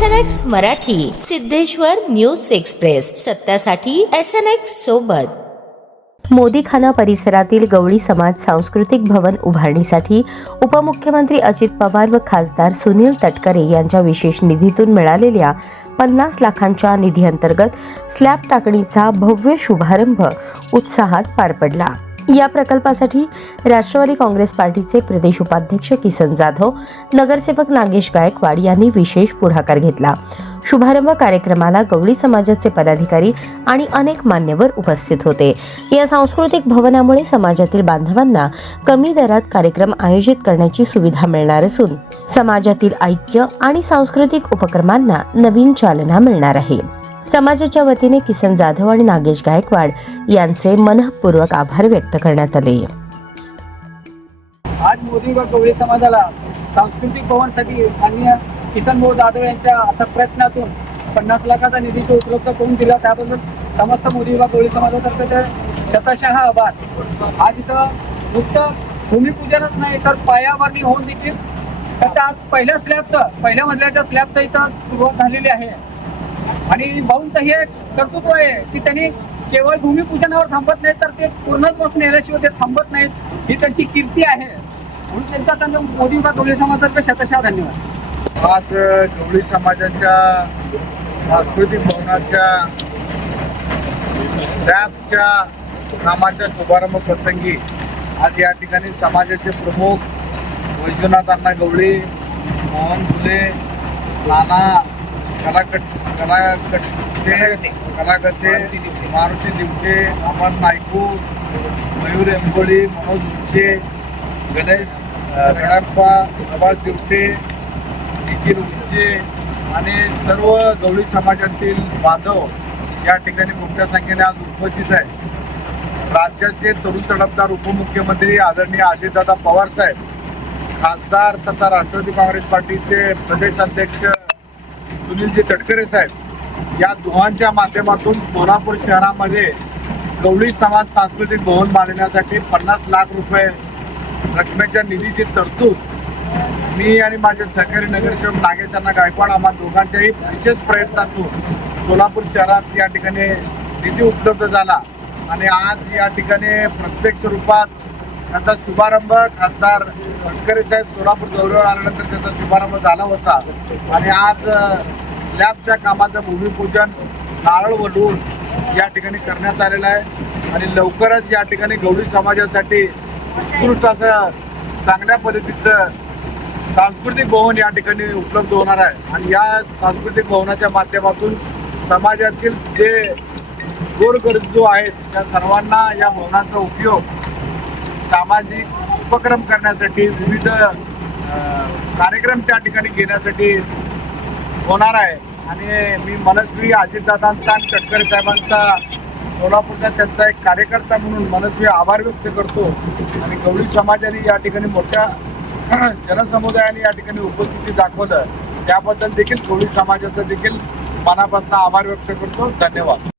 S N X Marathi Siddheshwar News Express. सत्यासाठी S N X सोबत. मोदीखाना परिसरातील गवळी समाज सांस्कृतिक भवन उभारणीसाठी उपमुख्यमंत्री अजित पवार व खासदार सुनील तटकरे यांच्या विशेष निधीतून मिळालेल्या पन्नास लाखांच्या निधीअंतर्गत स्लॅब टाकणीचा भव्य शुभारंभ उत्साहात पार पडला. या प्रकल्पासाठी राष्ट्रवादी काँग्रेस पार्टीचे प्रदेश उपाध्यक्ष किसन जाधव नगरसेवक नागेश गायकवाड यांनी विशेष पुढाकार घेतला. शुभारंभ कार्यक्रमाला गवळी समाजाचे पदाधिकारी आणि अनेक मान्यवर उपस्थित होते. या सांस्कृतिक भवनामुळे समाजातील बांधवांना कमी दरात कार्यक्रम आयोजित करण्याची सुविधा मिळणार असून समाजातील ऐक्य आणि सांस्कृतिक उपक्रमांना नवीन चालना मिळणार आहे. समाजाच्या वतीने किसन जाधव आणि नागेश गायकवाड यांचे मनपूर्वक आभार व्यक्त करण्यात आले. आज मोदी व गवळी समाजाला सांस्कृतिक भवनसाठी माननीय किसन भाऊ जाधव यांच्या अथक प्रयत्नातून पन्नास लाखाचा निधी तो उपलब्ध करून दिला. त्याबद्दल समस्त मोदी व गवळी समाजातर्फे ते शतशः आभार. आज इथं नुसतं भूमिपूजनच नाही तर पायावरणी होऊन देखील त्याच्या आज पहिल्या स्लॅबचं पहिल्या मजल्याच्या स्लॅबचं इथं सुरुवात झालेली आहे. आणि भाऊंचं हे कर्तृत्व आहे की त्यांनी केवळ भूमिपूजनावर थांबत नाहीत तर ते पूर्णत्वच नेल्याशिवाय ते थांबत नाहीत. ही त्यांची कीर्ती आहे. म्हणून त्यांचा त्यांना मोदी होता डोळे समाजातर्फे शतशा धन्यवाद. आज डोळी समाजाच्या सांस्कृतिक भवनाच्या रॅपच्या कामाच्या शुभारंभ प्रसंगी आज या ठिकाणी समाजाचे प्रमुख वैजनाथ अण्णा गवळी मोहन फुले नाना कलाकट कलाकट्टे कलाकट्टे मारुती दिवटे अमर नायकू मयूर एंबोळी मनोज उच्चे गणेश रणाप्पा सुभाष दिवटे निखिल उच्चे आणि सर्व गवळी समाजातील बांधव या ठिकाणी मोठ्या संख्येने आज उपस्थित आहे राज्याचे तरुण तडफदार उपमुख्यमंत्री आदरणीय अजितदादा पवार साहेब खासदार तथा राष्ट्रवादी काँग्रेस पार्टीचे प्रदेश अध्यक्ष सुनीलजी तटकरे साहेब या दोघांच्या माध्यमातून सोलापूर शहरामध्ये गवळी समाज सांस्कृतिक भवन बांधण्यासाठी पन्नास लाख रुपये रकमेच्या निधीची तरतूद मी आणि माझे सहकारी नगरसेवक नागेश अण्णा गायकवाड आम्हा दोघांच्याही विशेष प्रयत्नातून सोलापूर शहरात या ठिकाणी निधी उपलब्ध झाला. आणि आज या ठिकाणी प्रत्यक्ष रूपात त्याचा शुभारंभ खासदार गडकरी साहेब सोलापूर दौऱ्यावर आल्यानंतर त्याचा शुभारंभ झाला होता. आणि आज स्लॅबच्या कामाचं भूमिपूजन नारळ वडून या ठिकाणी करण्यात आलेलं आहे. आणि लवकरच या ठिकाणी गौरी समाजासाठी उत्कृष्ट असं चांगल्या पद्धतीचं सांस्कृतिक भवन या ठिकाणी उपलब्ध होणार आहे. आणि या सांस्कृतिक भवनाच्या माध्यमातून समाजातील जे गोरगरजू आहेत त्या सर्वांना या भवनाचा उपयोग सामाजिक उपक्रम करण्यासाठी विविध कार्यक्रम त्या ठिकाणी घेण्यासाठी होणार आहे. आणि मी मनस्वी अजितदादांचा आणि तटकरे साहेबांचा सोलापूरचा त्यांचा एक कार्यकर्ता म्हणून मनस्वी आभार व्यक्त करतो. आणि गवळी समाजाने या ठिकाणी मोठ्या जनसमुदायाने या ठिकाणी उपस्थिती दाखवलं. त्याबद्दल देखील गवळी समाजाचा देखील मनापासून आभार व्यक्त करतो. धन्यवाद.